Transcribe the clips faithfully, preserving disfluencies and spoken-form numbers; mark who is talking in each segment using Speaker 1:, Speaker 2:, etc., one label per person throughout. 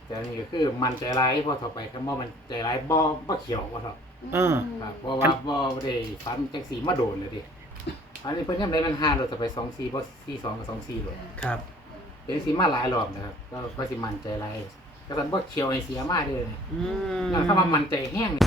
Speaker 1: แต่นี่ก็คือมันใจร้ายพอต่อไปคำว่ามันใจร้ายบ่บ่เขียวบ่เท่า
Speaker 2: เออ
Speaker 1: ครับเพราะว่าบ่ได้ฝันจังสีมาโดนเลยดิอันนี้เพิ่นยังได้มันห้าโดดต่อไปสองสี่บ่สี่สองกับสองสี่โดด
Speaker 2: ครับ
Speaker 1: เป็นสีมาหลายรอบนะครับก็ก็สิมันใจร้ายก็ซั่นบ่เขียวให้เสียมาเด้อเนี่ย
Speaker 2: อืม
Speaker 1: แล้วถ้าว่ามันใจแห้ง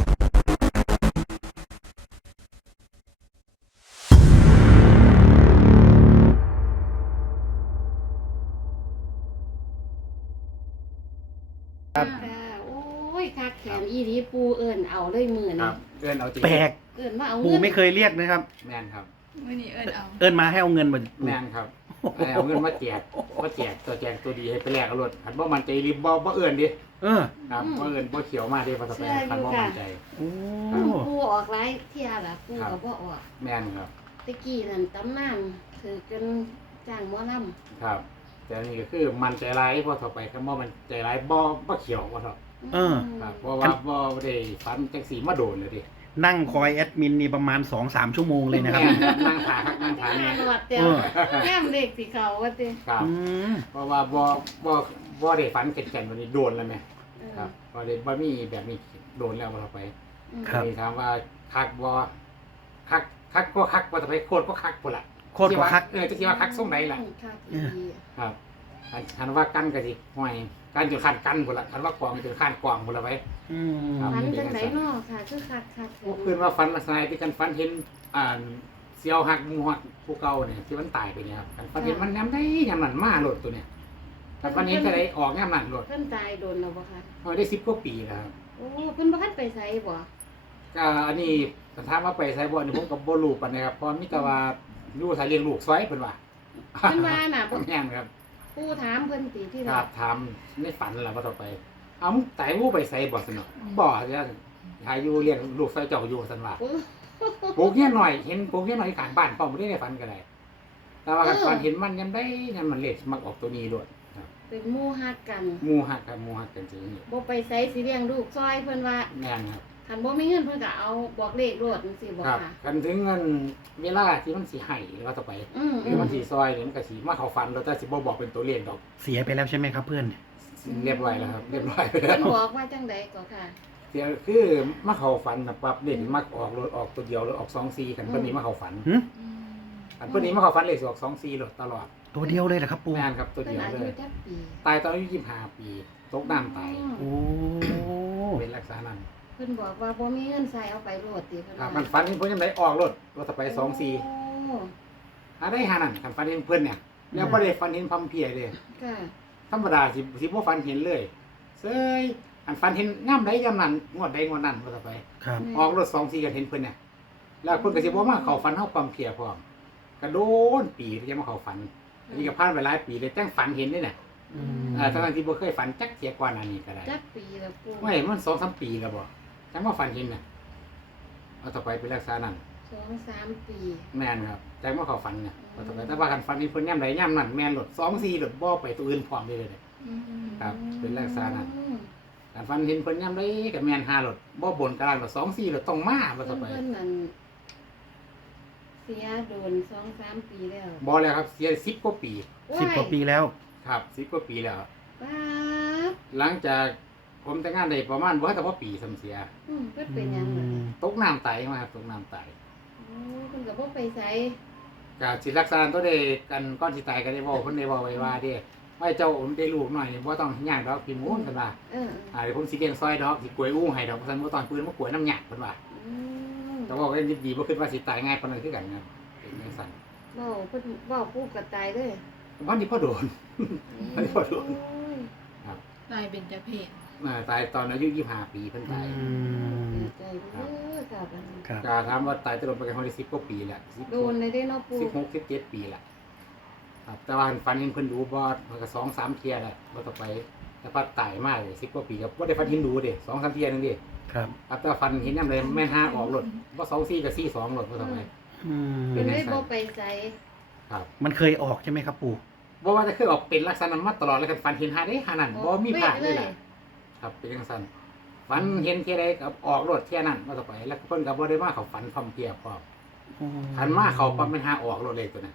Speaker 2: ครับ
Speaker 3: โอ้ยคักแขนอีดีปูเอิญเอาเลยมือ
Speaker 1: ครั
Speaker 3: นะ
Speaker 1: บเอิ้นเอาจริง
Speaker 2: แปลก
Speaker 3: เอิญมาเอา
Speaker 2: ปู่
Speaker 3: เงิน
Speaker 2: ไม่เคยเรียกนะครับ
Speaker 1: แม่นครับ
Speaker 4: มื่อนี้เอิญเอา
Speaker 2: เอิ้นมาให้เอาเงินมา
Speaker 1: แม่นครับเอาเงินมาแจกมาแจกตัวแจกตัวดีให้ไปแลกเอารถคันบ่มันใจรีบบ่บ่เอิ้นดิ
Speaker 2: เออ
Speaker 1: ครับบ่เอิ้นบ่เขียวมาเด้พอต่อไปคันบ่มันใจ
Speaker 2: โอ้
Speaker 3: ปูออกไรเที่ยล่ะปู
Speaker 1: ครับ
Speaker 3: ก็บ่ออก
Speaker 1: แม่นครับ
Speaker 3: ตะกี้นั่นตำนานถือจนจ้างหมอล
Speaker 1: ครับ แต่นี่ก็คือมันใจร้ายพอต่อไปคำว่ามันใจร้ายบ่บ่เขียวบ่เท่า
Speaker 3: ำ
Speaker 2: เออ
Speaker 1: ครับเพราะว่าบ่ได้ฝันจังสีมาโดนเลยดิ
Speaker 2: นั่งคอยแอดมินนี่ประมาณสองสามชั่วโมงเลยนะครับ
Speaker 1: แม่นั่งขาครับนั่งขา
Speaker 3: ห
Speaker 1: แน่
Speaker 3: น้าหนวดเตียว
Speaker 2: เออ
Speaker 3: แก้มเด็กสีเขาว่าติ
Speaker 1: ครับ
Speaker 2: อืม
Speaker 1: เพราะว่าบ่บ่บ่ได้ฝันเข็ดๆวันนี้โดนแล้วแม่
Speaker 3: เออ
Speaker 1: ครับบ่ได้บ่มีแบบนี้โดนแล้วบ่ต่อไป
Speaker 3: อืม
Speaker 2: ครับ
Speaker 1: นี่ถามว่าคักบ่คักคักก็คักบ่ต่อไปโคตรก็คักพุ่นล่ะ
Speaker 2: โคตรกว่าคัก
Speaker 1: เออจะสิว่าคักส่งไหนล่ะ
Speaker 3: คักอีดี
Speaker 1: ครับอันคันว่ากันก็สิห่วยกันจนคันกันพุ่นล่ะคันว่ากองจนคันกองพุ่นล่ะไป
Speaker 2: อืม
Speaker 1: ครับ
Speaker 3: ฟันจังไหนเนาะค่ะคือคักคัก
Speaker 1: พวกเพื่อนว่าฝันลักษณะที่กันฝันเห็นอ่าเสียวหักหมูหักผู้เก่าเนี่ยที่มันตายไปเนี่ยครับกันฝันเห็นมันย้ำได้ย้ำนั่นมาโหลดตัวเนี่ยแต่ฝันเห็นจะได้ออกย้ำนั่นโหลด
Speaker 3: เพิ่นตายโดนแล้วบ่คะ
Speaker 1: เอาได้สิบกว่าปีแล้วครับ
Speaker 3: โอ้เพิ่นบ่ทันไปไสบ่
Speaker 1: ก็อันนี้ถามว่าไปไซบอลนี่ผมกับโบลูปันนะครับเพราะมิตรว่าอยู่สายเลี้ยงลูกซอยเพิ่นว่า
Speaker 3: เพิ่นว่าน่ะ
Speaker 1: ผมแม่นครับ
Speaker 3: ปูถามเพิ่นติที่
Speaker 1: ค
Speaker 3: แร
Speaker 1: รับ
Speaker 3: ก
Speaker 1: ทำในฝันแหละว่าต่อไป เอามึงตายมูไปไซบ่สนอบ่จะหาอยู่เลี้ยงลูกซอยเจ้าอยู่สันว่า
Speaker 3: โอ้
Speaker 1: ปลูกเงี้ยหน่อยเห็นปลูกเงี้ยหน่อยข้างบ้านเป้าไม่ได้ในฝันกันเลยแต่ว่ากันฝันเห็นมันยังได้ยังมันเล็กมักออกตัวนี้ด้วยครับ
Speaker 3: เป็นหมู่ฮักกัน
Speaker 1: หมูหักกับหมูหักกันจริงนี่
Speaker 3: บ่ไปไสสิเลี้ยงลูกซอยเพิ่นว่า
Speaker 1: แม่นครับ
Speaker 3: คันบ่มีเงินเพิ่นก็เอาบอกเลขโลดจังซี่บ่
Speaker 1: ครับ
Speaker 3: ค่ะ
Speaker 1: กันถึงเงินเวลาที่มันสิให้ว่าต่อไป
Speaker 3: อืม
Speaker 1: หรือมันสิซอยเนี่ยมันก็สิมาเข้าฝันแล้วแต่สิบ่บอกเป็นตัวเลขดอก
Speaker 2: เสียไปแล้วใช่ไหมครับเพื่อน
Speaker 1: เรียบร้อยแล้วครับเรียบร้อยไปแล้
Speaker 3: เพิ่
Speaker 1: วน
Speaker 3: บอกว่าจังไดก็ค่ะ
Speaker 1: เดี๋ยวคือมาเข้าฝันนะปั๊บเด็กมักออกรถออกตัวเดียวรถออกสองซีกันเพิ่นนี้มาเข้าฝัน
Speaker 2: หืม
Speaker 1: อันเพิ่นนี้มาเข้าฝันเลขสิออกสองซีรถตลอด
Speaker 2: ตัวเดียวเลยเหรอครับปู่
Speaker 1: แม่นครับตัว
Speaker 3: เพิ่น
Speaker 1: เดียว
Speaker 3: อา
Speaker 1: เล
Speaker 3: ยุ
Speaker 1: ย
Speaker 3: จักปี
Speaker 1: ตายตอนอายุยี่สิบห้าปีตกน้ำตาย
Speaker 2: โอ้
Speaker 1: เป็นลักษณะนั้น
Speaker 3: เพิ่นบอกว่าบ่มีเงินใส่เอาไปโลดติเพิ่น
Speaker 1: ครับ
Speaker 3: ว่า
Speaker 1: มันฟันเห็นเพิ่นยังไงออกรถรถต่อไปสองสี่
Speaker 3: โอ้
Speaker 1: อะไรหานั่นคันฟันเห็นเพิ่นเนี่ยแล้วบ่ได้ฟันเห็นพัมเพรียเลย
Speaker 3: ค่ะ
Speaker 1: ธรรมดาสิสิบ่ฟันเห็นเลยเซ้ยอันฟันเห็นย่ำใดย่ำนั้นงวดใดงวดนั้นรถต่อไป
Speaker 2: ครับ
Speaker 1: ออกรถสองสี่ก็เห็นเพิ่นเนี่ยแล้วเพิ่นก็สิบ่มาเข้าฝันเฮาปั๊มเพรียพร้อมกระโดนปีที่จะมาเข้าฝันอันนี้ก็ผ่านไปหลายปีเลยจังฝันเห็นนี่น่ะ
Speaker 2: อืม
Speaker 1: เอ่อทั้งๆที่บ่เคยฝันจักเที่ยกว่านั้นนี่ก็ได้
Speaker 3: จักปีแล้วปู
Speaker 1: ไม่มันสองสามปีแล้วบ่จังมาฝันเห็นน่ะเอาต่อไปเป็นลักษณะนั้น
Speaker 3: สองสามปี
Speaker 1: แม่นครับแต่เมื่อเขาฟันเนี่ยพอต่อไปถ้าว่ากันฟันนี่เพิ่นย่ำไหนย่ำนั่นแม่นหลดสองสี่หลดบ่ไปตัวอื่นพร้อมได้เลยเด้
Speaker 4: อืม
Speaker 1: ครับเป็นลักษณะนั้น
Speaker 3: อืม
Speaker 1: การฟันเห็นเพิ่นย่ำได้กับแม่นห้าหลดบ่บนกลางหลดสองสี่หลดต้องมาบ่ต่อไป
Speaker 3: เพิ่นนั่นเสียโดนสองสามปีแล้ว
Speaker 1: บ่แล้วครับเสียสิบกว่าปี
Speaker 2: สิบกว่าปีแล้ว
Speaker 1: ครับสิบกว่าปีแล้ว
Speaker 3: ป้าบ
Speaker 1: หลังจากผมแต่งงานได้ประมาณบ่แต่ว่าปีสำเสีย
Speaker 3: อืมเพิ่นเป็นหยังล่ะ
Speaker 1: ตกน้ำตายมาครับตกน้ำตาย
Speaker 3: โอ้เพิ่นก็บ่ไปไส
Speaker 1: ก็สิรักษาตัวได้กันก่อนสิตายก็ได้เว้าเพิ่นได้เว้าไว้ว่าเด้ไม่เจ้าได้ลูกหน่อยนี่บ่ต้องย่างดอกพี่หมูนกันว่า
Speaker 3: เออ
Speaker 1: อ่าเดี๋ยวผมสิเลี้ยงซอยดอกสิกล้วยอู้ให้ดอกเพราะฉะนั้นบ่ต้องปืนมากล้วยน้ำหยาดเพิ่นว่า
Speaker 3: อืม
Speaker 1: แต่ว่าก็ยินดีบ่คิดว่าสิตายง่ายปานนั้นคือกันนะเป็นจังซั่น
Speaker 3: เว้าเพิ่นเว้าปุ๊บก็ตายเลย
Speaker 1: วันนี้พ่อโดน อันนี้บ่โดน
Speaker 3: โอ้ย
Speaker 4: ตายเป็นจะเพศ
Speaker 1: อ่าตายตอนอายุยี่สิบห้าปีเพิ่นตาย
Speaker 2: อืม
Speaker 3: ดีใจเด้อค่ะบัดนี้
Speaker 2: ครับ
Speaker 1: ก็ถามว่าตายตลอดไปกันคนที่สิบกว่าปีแหละสิบ
Speaker 3: โดนเลยเด้เนาะปู่
Speaker 1: สิบหกสิบเจ็ดปีแหละครับแต่ว่าฝันเห็นเพิ่นดูบ่มันก็สองสามเที่ยแหละบ่ต่อไปแต่พัดตายมาเลยสิบกว่าปีก็บ่ได้ฝันเห็นดูเด้สองสามเที่ยนึงเด้
Speaker 2: ครับ
Speaker 1: ครับแต่ว่าฝันเห็นยามใดแม่นห้าออกรถบ่สองสี่ก็สี่สองรถบ่ต่อไป
Speaker 2: อืม
Speaker 3: เพิ่นเลยบ่ไปไส
Speaker 1: ครับ
Speaker 2: มันเคยออกใช่ไหมครับปู่
Speaker 1: บ่ว่าจะคือออกเป็นลักษณะนั้นมาตลอดเลยกันฝันเห็นหาได้หานั่นบ่มีพลาดเลยล่ะ ครับเป็นจังซั่นฝันเห็นเที่ยใดก็ออกรถเที่ยนั้นมาต่อไป แล้วเพิ่นก็บ่ได้มาเข้าฝันพร้อมเพรียพร้อม
Speaker 2: อืม
Speaker 1: คันมาเข้าปั๊บมันหาออกรถเลยตัวนั้น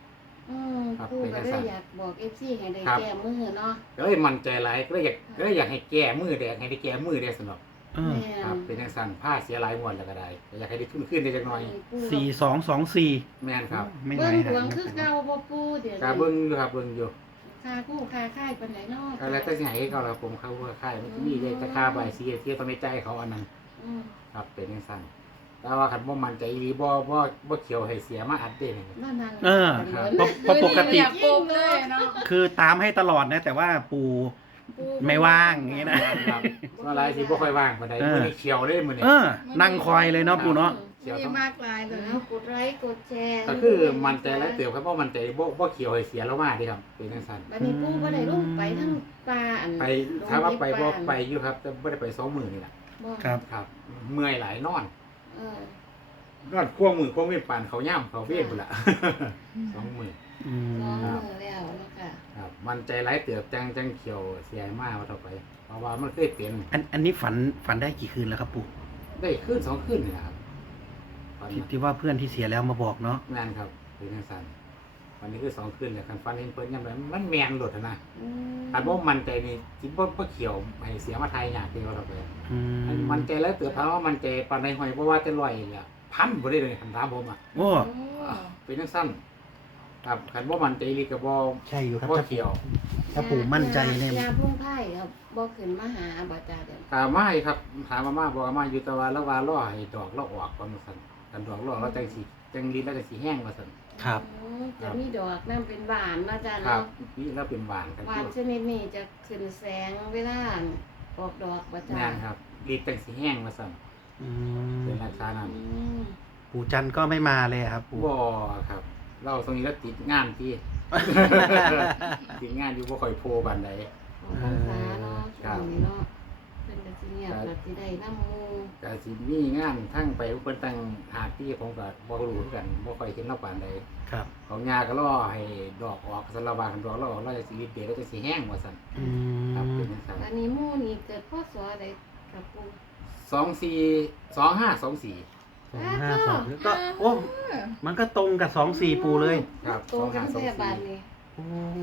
Speaker 3: อืม
Speaker 1: ครับ
Speaker 3: ปู
Speaker 1: เป็น
Speaker 3: ก็
Speaker 1: จังซั่น
Speaker 3: เลยอยากบอก เอฟ ซี ให้ได้
Speaker 1: ครับ
Speaker 3: แก้มือเนาะ
Speaker 1: ก็เลยมั่นใจหลายก็เลยอยากก็เลยอยากให้แก้มือแดงให้ได้แก้มือได้สนอก
Speaker 2: เออ
Speaker 3: แม่
Speaker 1: ครับเป็นจังซั่นผ้าเสียหลายมวนแล้วก็ได้ก็อยากให้ได้ขึ้นขึ้นได้จักหน่อย
Speaker 3: ปู
Speaker 2: สี่สองสองสี่
Speaker 1: แม่นครับ
Speaker 2: ไม่ไหว
Speaker 3: เบิ่งด
Speaker 2: หาว
Speaker 3: ง
Speaker 2: ง
Speaker 3: คือเก่าบ่ปูเดี๋ยว
Speaker 1: กาเบิ่งอยู่ครับเบิ่งอยู่
Speaker 3: ค่าคู่ค่าค่ายปานไหนเนาะ
Speaker 1: ก็แล้วแต่สิให้เขาล่ะผมเขาว่าค่ายมันมีได้แต่ค่าใบสีที่ต้องในใจเขาอันนั้น
Speaker 3: อืม
Speaker 1: ครับเป็นจังซั่นแต่ว่าคันบ่มั่นใจอีหลีบ่บ่บ่เขียวให้เสียมาอัดเด้นี่
Speaker 3: นั่นนั่ง
Speaker 2: เออ
Speaker 1: ครับ
Speaker 2: เพราะเพราะปกติ
Speaker 4: อยากปลุกเลยเนาะ
Speaker 2: คือตามให้ตลอดนะ แต่ว่าปู่
Speaker 3: ปู
Speaker 2: ไม่ว่างอย่างงี้นะ
Speaker 1: ครับว่าหลายสิบ่ค่อยว่างปานใด
Speaker 2: เออ
Speaker 1: มื้อนี้เขียวเลยมื้อนี้
Speaker 2: เออ นั่งคอยเลยเนาะปู่เนาะ
Speaker 1: เขียว
Speaker 4: มี
Speaker 1: ทั้ง
Speaker 4: มากลายเลย
Speaker 3: แล้วกดไลค์กดแชร์
Speaker 1: ก็คือมันใจแล้วเติบครับเพราะมันใจบ่บ่เขียวให้เสียแล้วมาเดิครับเป็นจังซั่น
Speaker 3: บัดนี้ปูบ่ได้ลงไปทั้งป่าอัน
Speaker 1: ไปถามว่าไปบ่ไปอยู่ครับแต่บ่ได้ไปสองมื้อนี่ล่ะ
Speaker 3: บ่
Speaker 2: ครับ
Speaker 1: ครับ เมื่อยหลายนอน
Speaker 3: เออน
Speaker 1: อนควงมือควงเว้นปานเขาย่ํเขาเว้นพุ่นล่ะ สองมื้อ
Speaker 2: อื
Speaker 3: สอง
Speaker 2: ม
Speaker 3: มือแล้วเนาะค่ะ
Speaker 1: ครับ มันใจหลายเติบจังจังเขียวเสียมาว่าต่อไป เพราะว่ามันเคยเป็น
Speaker 2: อันอันนี้ฝันฝันได้กี่คืนแล้วครับปู่
Speaker 1: ได้คืนสองคืนนี่ล่ะครับฝัน
Speaker 2: ที่ที่ว่าเพื่อนที่เสียแล้วมาบอกเนาะ
Speaker 1: งานครับเป็นจังซั่นวันนี้คือสองคืนแล้วคันฟันเห็นเพิ่นยามใดมันแม่นโลดหั้นนะ
Speaker 3: อืม
Speaker 1: อันบ่มันใจนี่สิบ่บ่เขียวให้เสียมาไทยยากเด้ว่าต่อไป
Speaker 2: อื
Speaker 1: อัน
Speaker 2: ม
Speaker 1: มันใจแล้วเติบถามว่ามันใจปานใดห้อยเพราะว่าแต่ร้อยเนี่ยพันบ่ได้เลยคันถามผมอ่ะ
Speaker 2: โอ้
Speaker 3: โอ้
Speaker 1: เป็นจังซั่นครับคันบ่มันใจอีหลีก็บ่
Speaker 2: ใช่อยู่ครับ
Speaker 1: บ่
Speaker 2: ถ้า
Speaker 1: เขียว
Speaker 2: ถ้าปู่มั่นใจเนี่ย
Speaker 3: ยาพุ่งไผ่ครับบ่ขึ้นมาหาบ่จ้าเดี๋ยว
Speaker 1: ถามมาให้ครับถามมามาบอกว่ามาอยู่แต่ว่าแล้วว่าล่อให้ดอกเราออกก่อนว่าซั่นคันดอกเราเราจังสิจังลิ้นแล้วก็สิแห้งว่าซั่น
Speaker 2: ครับ
Speaker 3: อืมจะมีดอกน้ำเป็นหวานเนาะจ้า
Speaker 1: ครับ
Speaker 3: เนาะ
Speaker 1: นี่แล้วเป็นหวานกัน
Speaker 3: หวานชนิดนี้จะขึ้นแสงเวลาออกดอกบ่จ้าง
Speaker 1: านครับลิ้นจังสิแห้งว่าซั่น
Speaker 2: อืม
Speaker 1: เป็นราคานั้น
Speaker 3: อืม
Speaker 2: ปู่จันทร์ก็ไม่มาเลยครับปู่
Speaker 1: บ่ครับ เราตรงนี้แล้วติดงานที่ ติดงานอยู่บ่ค่อยโพปานใด
Speaker 3: ของพรรษาเนาะ
Speaker 1: ครั
Speaker 3: ช่ว
Speaker 1: บ
Speaker 3: งนี้เนาะเป็นก็สิเงียบแล้วสิได้นำหมู่
Speaker 1: ก็สิมีงานทั้งไปเพิ่นตั้งหาดที่ผมก็บ่รู้คือกันบ่ค่อยเห็นเราปานใด
Speaker 2: ครับ
Speaker 1: ของยาก็รอให้ดอกออกสารวากันดอกเราออกเราจะสิริเดชก็จะสิแห้งว่าซั่น
Speaker 2: อื
Speaker 1: ครับเป็
Speaker 2: ม
Speaker 1: นจังซั่น
Speaker 3: อันนี้หมู่นี่เกิดพศใดครับปู่
Speaker 1: สองสี่สองห้าสองสี่
Speaker 2: สองห้าสองก็โอ้มันก็ตรงกับสองสี่ปู่เลย
Speaker 1: ครับ
Speaker 3: ตรงกันแท้บ้านนี้
Speaker 2: โอ้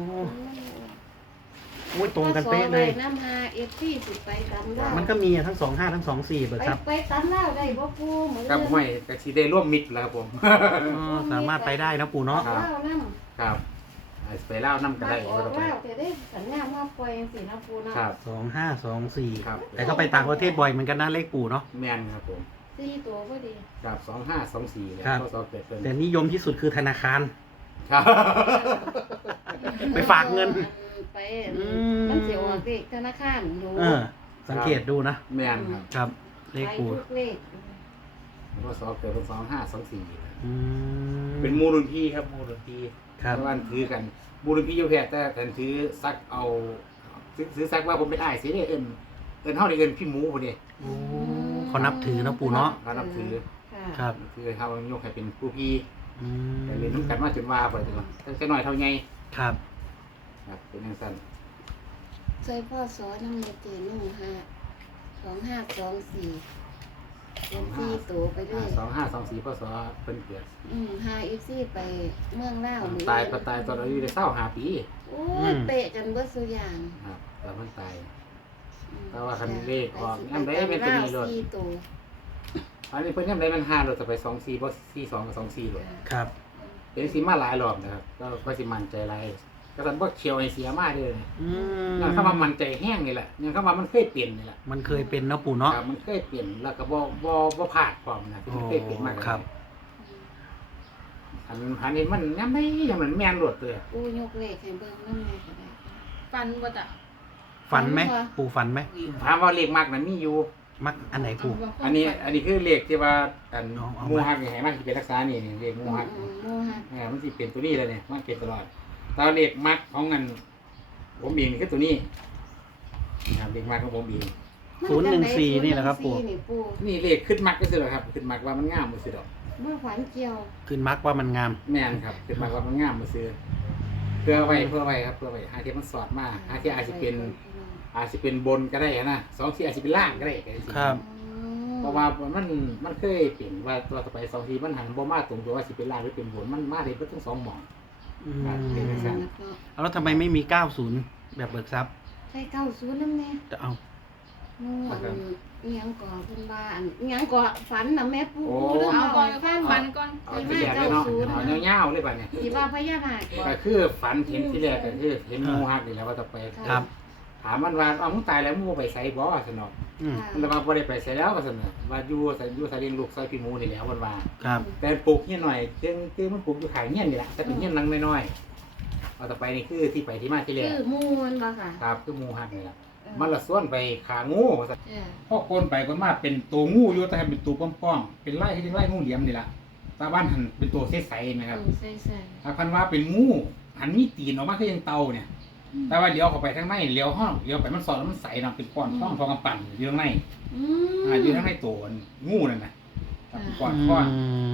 Speaker 2: โอ้ยตรงกันเป๊ะเลย
Speaker 3: พศใดน้ำหา เอฟ ซี สิไปตามล่า
Speaker 2: มันก็มีทั้งสองห้าทั้งสองสี่เบิก
Speaker 3: ไป
Speaker 2: ครับ
Speaker 3: ไปตามล่าได้บ่ปู่เหมือน
Speaker 1: ครับห้วยก็สิได้ร่วมมิตรแล้วครับผม
Speaker 2: อ๋อสามารถไปได้นะปู่เนาะ
Speaker 3: เล่านำ
Speaker 1: ครับอาจสิไปเล่าวนำก็ได้
Speaker 3: อ
Speaker 1: บ่
Speaker 3: อก
Speaker 1: ต้องไป
Speaker 3: เล่าแต่ได้สัญญาว่าปล่อยจังซี่เนาะปู่เนาะ
Speaker 1: ครับ
Speaker 2: สองห้าสองสี่
Speaker 1: ครับ
Speaker 2: แต่ก็ไปต่างประเทศบ่อยเหมือนกันนะเลขปู่เนาะ
Speaker 1: แม่นครับผม
Speaker 3: สี่ตัวพอดี
Speaker 1: ครับสองห้าสองสี่เนี่ย
Speaker 2: ครับ
Speaker 1: ข้อสอบเกิดเพิ่น
Speaker 2: แต่นิยมที่สุดคือธนาคาร
Speaker 1: ครับ
Speaker 2: ไปฝากเงิน
Speaker 3: ไป
Speaker 2: อืม
Speaker 3: มันสิออกเลขธนาคารดู
Speaker 2: เออ สังเกตดูนะ
Speaker 1: แม่นครับ
Speaker 2: ครับ เลข
Speaker 3: ไป
Speaker 2: ปู่
Speaker 3: ทุกเลข
Speaker 1: ข้อสอบเกิดเป็นสองห้าสองสี่
Speaker 2: อืม
Speaker 1: เป็นหมูรุ่นพี่ครับหมูรุ่นพี่
Speaker 2: ครับ
Speaker 1: เพราะว่าถือกันหมูรุ่นพี่อยู่แพทย์แต่กันถือซักเอาซื้อซื้อซักว่าผมเป็นอ้ายสิเด้เอิ้นเอิ้นเฮาได้เอิ้นพี่หมูพุ่นนี่
Speaker 2: โอ้เขานับถือนะปู่เนาะ
Speaker 1: เขานับถือ
Speaker 3: ค่ะ
Speaker 2: ครับ
Speaker 1: คือเฮายกให้เป็นผู้พี่
Speaker 2: อืม
Speaker 1: แต่เรียนรู้กันมาจนว่าไปจังว่าตั้งแต่น้อยเท่าใหญ่
Speaker 2: ครับ
Speaker 1: ครับเป็นจังซั่น
Speaker 3: ใส่พ่อสอนน้ำเนเจหนึ่งห้าสองห้าสองสี่เป็นสี่ตัวไปเรื่อย
Speaker 1: สองห้าสองสี่พศเพิ่นเกิด
Speaker 3: อืมห้าเอฟซีไปเมืองเล่าวหรือ
Speaker 1: ตายก็ตายตอนอายุได้เศร้าห้าปี
Speaker 3: โอ้ยเตะจนเบิดสุอย่าง
Speaker 1: ครับแล้วเพิ่นตาย
Speaker 3: อืม
Speaker 1: แต่ว่าคันเลขออก
Speaker 3: ไป
Speaker 1: อันใดเป็นตัวนี้โลด
Speaker 3: สี่ตัว
Speaker 1: อันนี้เพิ่นยังได้มันห้าโลดแต่ไปสองสี่บ่สี่สองกับสองสี่โลด
Speaker 2: ครับ
Speaker 1: เป็นสิมาหลายรอบนะครับก็ก็สิมั่นใจหลายก็ซั่นบ่เขียวให้เสียมาเด้อเนี่ย
Speaker 2: อืม
Speaker 1: นั่นคำว่ามั่นใจแห้งนี่แหละนั่นคำว่ามันเคยเปลี่ยนนี่แหละ
Speaker 2: มันเคยเป็นนะปู่เนาะ
Speaker 1: ครับมันเคยเปลี่ยนแล้วก็บ่บ่บ่พลาดพร้อมนะมันเคยเปลี่ยนมาก
Speaker 2: ครับ
Speaker 1: อันอันนี้มันยังไม่ยังมันแม่นรวดเลย
Speaker 3: กูยกเลขให้เบิ่งน้ำเลยก็ได้
Speaker 4: ฟันบ่จ้ะ
Speaker 2: ฝันไหมปู่ฝันไหม
Speaker 1: ถามว่าเลขมากนั้นมีอยู่
Speaker 2: มักอันไหนปู่
Speaker 1: อันนี้อันนี้คือเลขที่ว่าอัน
Speaker 2: เอาเอา
Speaker 1: หมูฮักนี่ให้มันสิเป็นรักษานี่นี่เลขหมูฮัก
Speaker 3: อืมโมหัก
Speaker 1: เออมันสิเป็นตัวนี้เลยเนี่ยมันเป็นตลอดแตว่าเลขมักของเงินผมเองคือตัวนี้นะครับเลขมักของผมเอง
Speaker 2: ศูนย์หนึ่งสี่นี่แหละครับปู่
Speaker 3: ศูนย์หนึ่งสี่นี่ปู่
Speaker 1: นี่เลขขึ้นมักก็คือหรอครับขึ้นมักว่ามันงามมือซื้อดอก
Speaker 3: เมื่อฝันเกี่ยว
Speaker 2: ขึ้นมักว่ามันงาม
Speaker 1: แม่นครับขึ้นมักว่ามันงามมือซื้อเพื่อไว้เพื่อไว้ครับเพื่อไว้หาที่มันสอดมาหาที่อาจจะเป็นอาจจะเป็นบนก็ได้นะสองที่อาจจะเป็นล่างก็ได้ก็ได้สิ
Speaker 2: ครับ
Speaker 1: เพราะว่ามันมันเคยเปลี่ยนว่าตัวต่อไปสองทีมันหันบ่มาตรงตัวว่าสิเป็นล่างหรือเป็นบนมันมาได้เบิดทั้งสองหม่อง
Speaker 3: ม
Speaker 2: อืม
Speaker 1: ครับเป็นไปได้
Speaker 2: แล้วทำไมไม่มีเก้าศูนย์แบบเบิกทรัพย์
Speaker 3: ใช่เก้าศูนย์นั่นแน่
Speaker 2: จะเอา
Speaker 3: หมู่อันอิหยังก่อเพิ่นว่าอันอิหยังก่อฝันน่ะแม่ปู่
Speaker 1: โอ้
Speaker 3: ปู่เรื่อง
Speaker 4: เอาก่อน
Speaker 3: ให้
Speaker 4: ฟั
Speaker 3: ฟั
Speaker 4: น
Speaker 3: ง
Speaker 4: ฟันก่อน
Speaker 1: เอาที่แรกเลยเนาะเอาเงาวๆเลยป่ะเนี่ย
Speaker 3: สิว่าพญานาคบ่
Speaker 1: ก็คือฝันเห็นที่แรกก็คือเห็นหมูฮักนี่แหละว่าจะไป
Speaker 2: ครับ
Speaker 1: ถามมันว่าเอามึงตายแล้วมึงไปใส่บ่สนอก
Speaker 2: อืม
Speaker 1: มันเลยว่าบ่ได้ไปใส่แล้วก็สนอกว่าอยู่ใส่อยู่ใส่เลี้ยงลูกใส่พี่หมูนี่แหละวันว่า
Speaker 2: ครับ
Speaker 1: แต่ปลูกเงี้ยหน่อยเรื่องคือมันปลูกอยู่ขางเงี้ยนี่แหละแต่เป็นเงี้ยนังน้อยๆเอาต่อไปนี่คือที่ไปที่มาที่แรก
Speaker 3: คือหมู่มันบ่ค่ะ
Speaker 1: ครับคือหมูฮักนี่แหละ
Speaker 3: เออ
Speaker 1: มันละส่วนไปขางูว่าซั่น
Speaker 3: เออ
Speaker 1: พอโกนไปก็มาเป็นตัวงูอยู่แต่ให้เป็นตัวป้อมๆเป็นไล่ที่ไล่งูเหลี่ยมนี่แหละตาบ้านหันเป็นตัวใสๆนะครับ
Speaker 3: เออใส่
Speaker 1: ถ้าพันว่าเป็นงูหันมีตีนออกมาคือยังเตาเนี่ย แต่ว่าเลี้ยวเข้าไปทางในเลี้ยวห้องเลี้ยวไปมันสอดแล้วมันใสเนาะเป็นก้อนท้องทองกำปั่นอยู่ข้างใน
Speaker 3: ๆอืม
Speaker 1: อ่าอยู่ข้างในตัวงูนั่นน่ะครับก้อนก้อน
Speaker 2: อืม